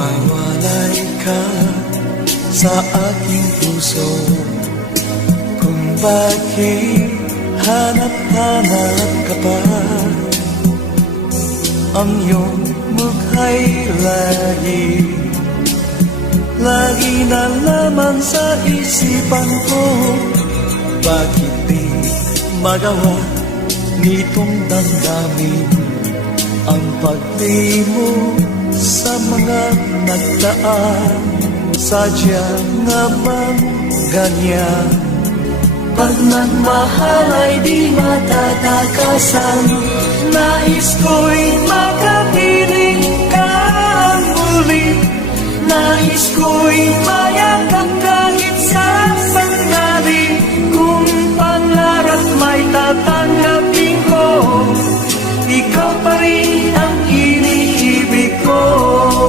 Mawalay ka sa aking puso, kung bakit hanap-hanap ka pa. Ang iyong mukha'y lagi na laman sa isipan ko. Bakit di magawa nitong damdamin ang pagtimo sa mga nagdaan? Sadya nga bang ganyan? Pagmamahal ay di matatakasan. Nais ko'y makapiling ka muli. Nais ko'y